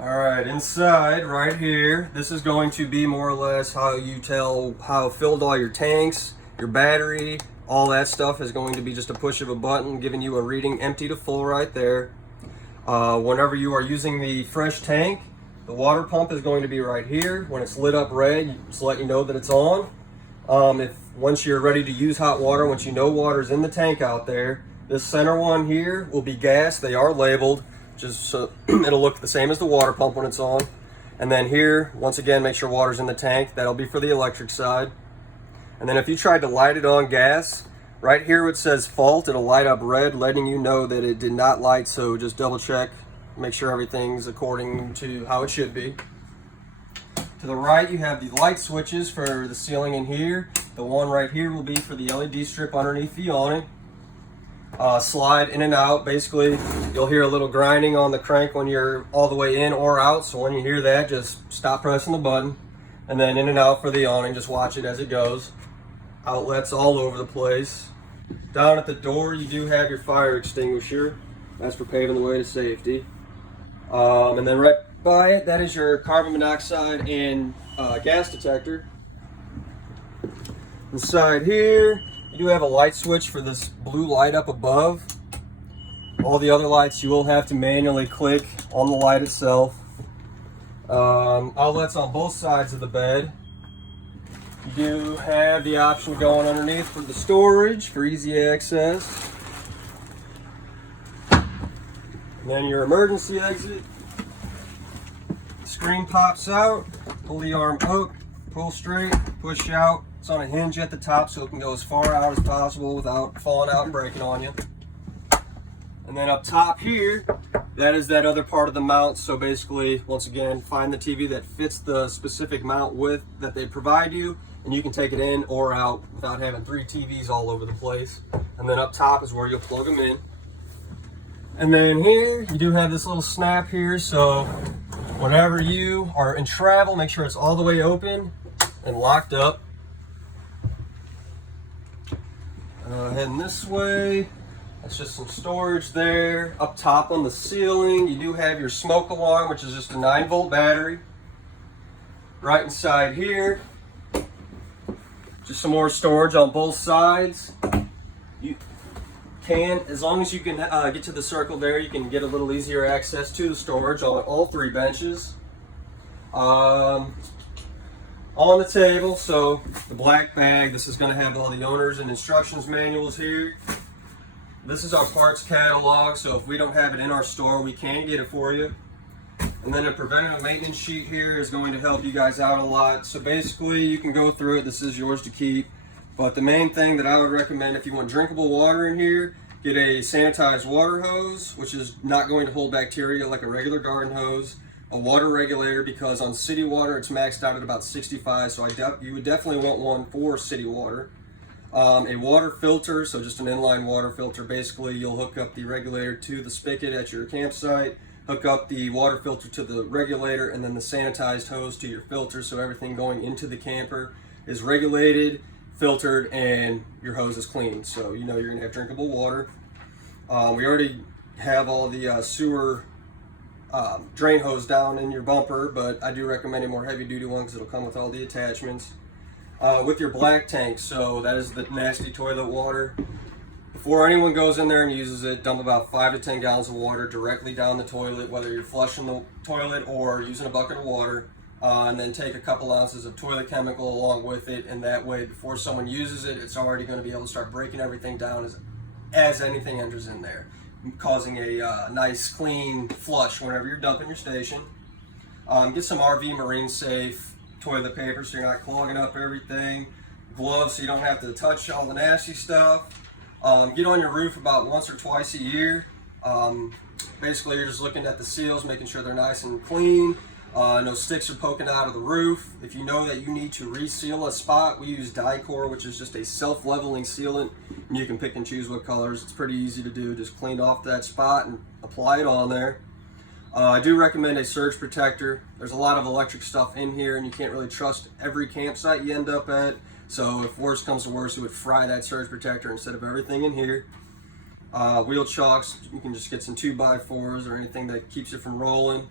Alright, inside right here, this is going to be more or less how you tell how filled all your tanks, your battery, all that stuff is going to be just a push of a button giving you a reading empty to full right there. Whenever you are using the fresh tank, the water pump is going to be right here. When it's lit up red, just let you know that it's on. Once you're ready to use hot water, once you know water's in the tank out there, this center one here will be gas. They are labeled, just so it'll look the same as the water pump when it's on. And then here, once again, make sure water's in the tank. That'll be for the electric side. And then if you tried to light it on gas, right here it says fault, it'll light up red, letting you know that it did not light. So just double check, make sure everything's according to how it should be. To the right, you have the light switches for the ceiling in here. The one right here will be for the LED strip underneath the awning. Slide in and out. Basically, you'll hear a little grinding on the crank when you're all the way in or out. So when you hear that, just stop pressing the button. And then in and out for the awning. Just watch it as it goes. Outlets all over the place. Down at the door, you do have your fire extinguisher. That's for paving the way to safety. And then right by it, that is your carbon monoxide and gas detector. Inside here, you do have a light switch for this blue light up above. All the other lights you will have to manually click on the light itself. Outlets on both sides of the bed. You do have the option going underneath for the storage for easy access. And then your emergency exit. Screen pops out, pull the arm up, pull straight, push out. It's on a hinge at the top so it can go as far out as possible without falling out and breaking on you. And then up top here, that is that other part of the mount. So basically, once again, find the TV that fits the specific mount width that they provide you, and you can take it in or out without having 3 TVs all over the place. And then up top is where you'll plug them in. And then here, you do have this little snap here, so whenever you are in travel, make sure it's all the way open and locked up. Heading this way, that's just some storage there. Up top on the ceiling, you do have your smoke alarm, which is just a 9-volt battery. Right inside here, just some more storage on both sides. You can, as long as you can get to the circle there, you can get a little easier access to the storage on all 3 benches. On the table, so the black bag, this is going to have all the owners and instructions manuals here. This is our parts catalog, so if we don't have it in our store, we can get it for you. And then a preventative maintenance sheet here is going to help you guys out a lot. So basically, you can go through it. This is yours to keep. But the main thing that I would recommend, if you want drinkable water in here, get a sanitized water hose, which is not going to hold bacteria like a regular garden hose. A water regulator, because on city water it's maxed out at about 65, so you would definitely want one for city water. A water filter, so just an inline water filter. Basically, you'll hook up the regulator to the spigot at your campsite, hook up the water filter to the regulator, and then the sanitized hose to your filter, so everything going into the camper is regulated, filtered, and your hose is clean, so you know you're gonna have drinkable water. We already have all the sewer drain hose down in your bumper, but I do recommend a more heavy duty one because it'll come with all the attachments. With your black tank, so that is the nasty toilet water. Before anyone goes in there and uses it, dump about 5 to 10 gallons of water directly down the toilet, whether you're flushing the toilet or using a bucket of water, and then take a couple ounces of toilet chemical along with it, and that way before someone uses it, it's already going to be able to start breaking everything down as anything enters in there, causing a nice clean flush whenever you're dumping your station. Get some RV marine safe toilet paper so you're not clogging up everything. Gloves so you don't have to touch all the nasty stuff. Get on your roof about once or twice a year. Basically, you're just looking at the seals, making sure they're nice and clean. No sticks are poking out of the roof. If you know that you need to reseal a spot, we use Jayco, which is just a self-leveling sealant, and you can pick and choose what colors. It's pretty easy to do. Just clean off that spot and apply it on there. I do recommend a surge protector. There's a lot of electric stuff in here, and you can't really trust every campsite you end up at. So if worse comes to worse, you would fry that surge protector instead of everything in here. Wheel chocks, you can just get some 2x4s or anything that keeps it from rolling.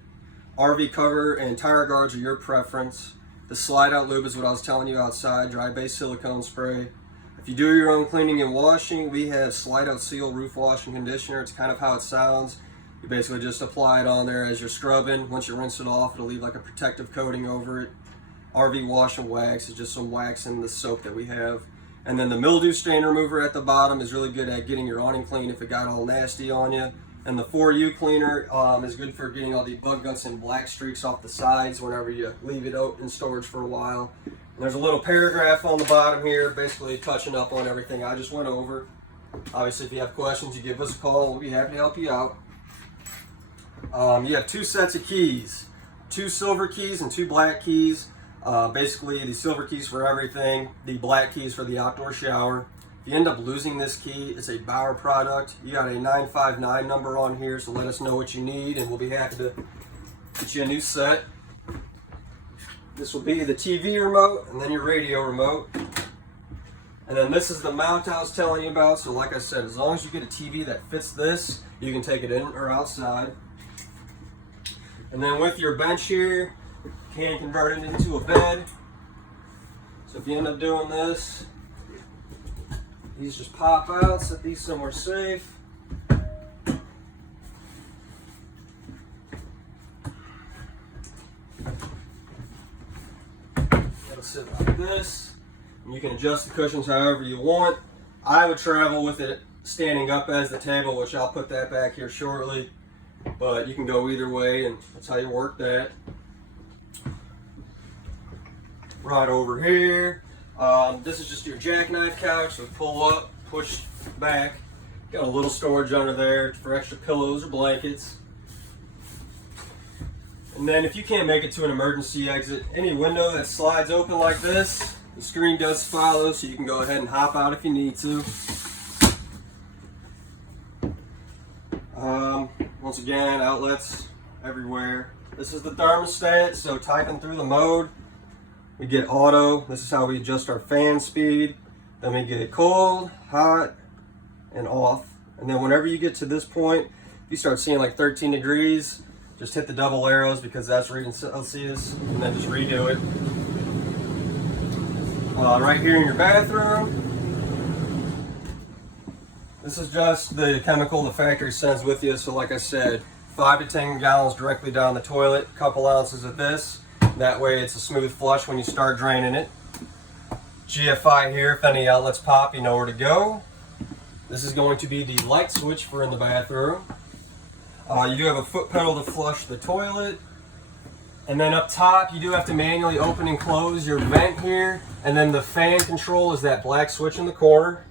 RV cover and tire guards are your preference. The slide out lube is what I was telling you outside, dry base silicone spray. If you do your own cleaning and washing, we have slide out seal roof wash and conditioner. It's kind of how it sounds. You basically just apply it on there as you're scrubbing. Once you rinse it off, it'll leave like a protective coating over it. RV wash and wax is just some wax in the soap that we have. And then the mildew stain remover at the bottom is really good at getting your awning clean if it got all nasty on you. And the 4U cleaner is good for getting all the bug guts and black streaks off the sides whenever you leave it out in storage for a while. And there's a little paragraph on the bottom here, basically touching up on everything I just went over. Obviously, if you have questions, you give us a call. We'll be happy to help you out. You have 2 sets of keys, 2 silver keys and 2 black keys. Basically, the silver keys for everything, the black keys for the outdoor shower. If you end up losing this key, it's a Bauer product. You got a 959 number on here, so let us know what you need and we'll be happy to get you a new set. This will be the TV remote and then your radio remote. And then this is the mount I was telling you about. So like I said, as long as you get a TV that fits this, you can take it in or outside. And then with your bench here, you can convert it into a bed. So if you end up doing this, these just pop out, set these somewhere safe. It'll sit like this. And you can adjust the cushions however you want. I would travel with it standing up as the table, which I'll put that back here shortly. But you can go either way, and that's how you work that. Right over here. This is just your jackknife couch, so pull up, push back. Got a little storage under there for extra pillows or blankets. And then if you can't make it to an emergency exit, any window that slides open like this, the screen does follow, so you can go ahead and hop out if you need to. Once again, outlets everywhere. This is the thermostat, so typing through the mode, we get auto. This is how we adjust our fan speed. Then we get it cold, hot, and off. And then whenever you get to this point, if you start seeing like 13 degrees, just hit the double arrows because that's reading Celsius, and then just redo it. Right here in your bathroom, this is just the chemical the factory sends with you. So like I said, 5 to 10 gallons directly down the toilet, a couple ounces of this. That way it's a smooth flush when you start draining it. GFI here, if any outlets pop, you know where to go. This is going to be the light switch for in the bathroom. You do have a foot pedal to flush the toilet. And then up top, you do have to manually open and close your vent here. And then the fan control is that black switch in the corner.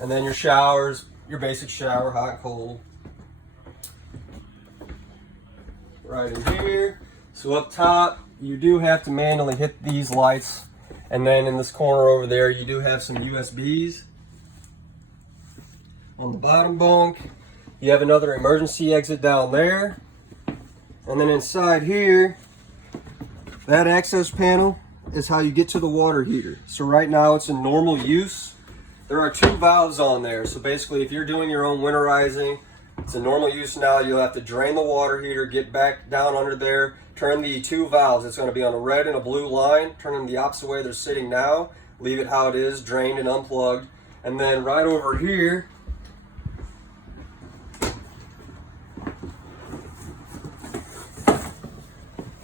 And then your showers, your basic shower, hot, cold. Right in here. So up top, you do have to manually hit these lights. And then in this corner over there, you do have some USBs. On the bottom bunk, you have another emergency exit down there. And then inside here, that access panel is how you get to the water heater. So right now it's in normal use. There are 2 valves on there. So basically if you're doing your own winterizing, it's in normal use now. You'll have to drain the water heater, get back down under there, turn the 2 valves. It's going to be on a red and a blue line. Turn them the opposite way they're sitting now. Leave it how it is, drained and unplugged. And then right over here,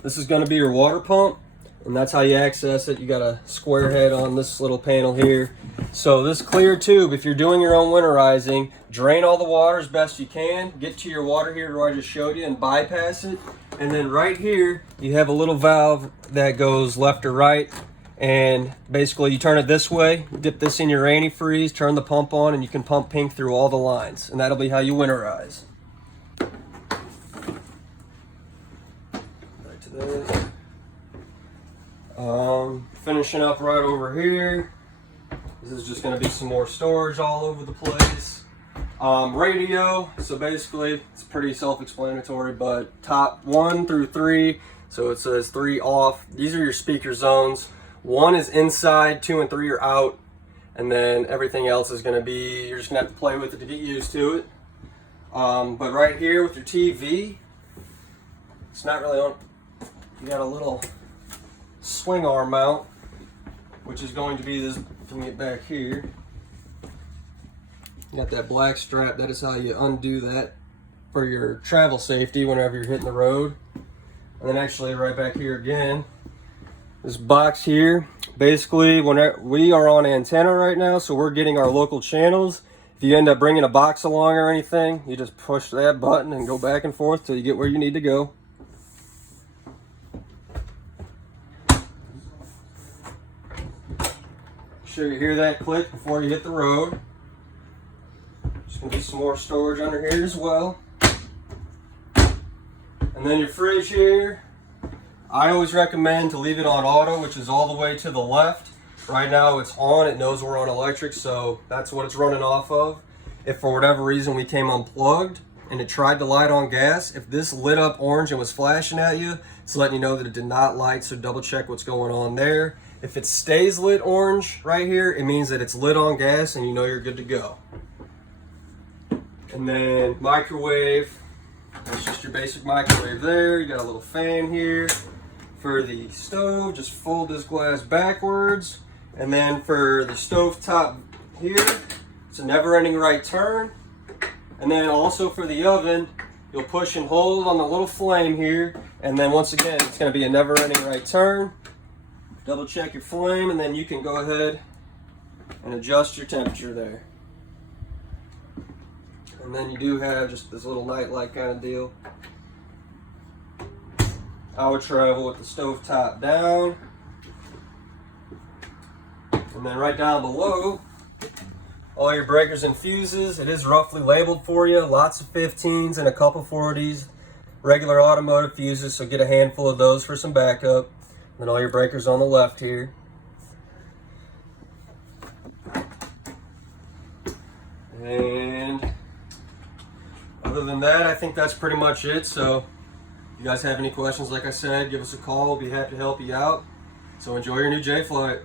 this is going to be your water pump, and that's how you access it. You got a square head on this little panel here. So this clear tube, if you're doing your own winterizing, drain all the water as best you can, get to your water heater where I just showed you and bypass it. And then right here, you have a little valve that goes left or right. And basically you turn it this way, dip this in your antifreeze, turn the pump on, and you can pump pink through all the lines. And that'll be how you winterize. Back to this. Finishing up right over here. This is just going to be some more storage all over the place. Radio, so basically it's pretty self-explanatory, but top 1 through 3, so it says 3 off. These are your speaker zones. 1 is inside, 2 and 3 are out, and then everything else is going to be, you're just going to have to play with it to get used to it. But right here with your TV, It's not really on. You got a little swing arm mount, which is going to be this. If you can get back here, you got that black strap. That is how you undo that for your travel safety whenever you're hitting the road. And then actually right back here again, this box here, basically whenever we are on antenna right now, so we're getting our local channels. If you end up bringing a box along or anything, you just push that button and go back and forth till you get where you need to go. Sure you hear that click before you hit the road. There's gonna be some more storage under here as well. And then your fridge here, I always recommend to leave it on auto, which is all the way to the left. Right now it's on, it knows we're on electric, so that's what it's running off of. If for whatever reason we came unplugged and it tried to light on gas, if this lit up orange and was flashing at you, it's letting you know that it did not light, so double check what's going on there. If it stays lit orange right here, it means that it's lit on gas and you know you're good to go. And then microwave, that's just your basic microwave there. You got a little fan here. For the stove, just fold this glass backwards. And then for the stove top here, it's a never-ending right turn. And then also for the oven, you'll push and hold on the little flame here. And then once again, it's going to be a never-ending right turn. Double check your flame, and then you can go ahead and adjust your temperature there. And then you do have just this little night light kind of deal. I would travel with the stove top down. And then right down below, all your breakers and fuses. It is roughly labeled for you. Lots of 15s and a couple 40s. Regular automotive fuses, so get a handful of those for some backup. And then all your breakers on the left here. And other than that, I think that's pretty much it. So if you guys have any questions, like I said, give us a call. We'll be happy to help you out. So enjoy your new J Flight.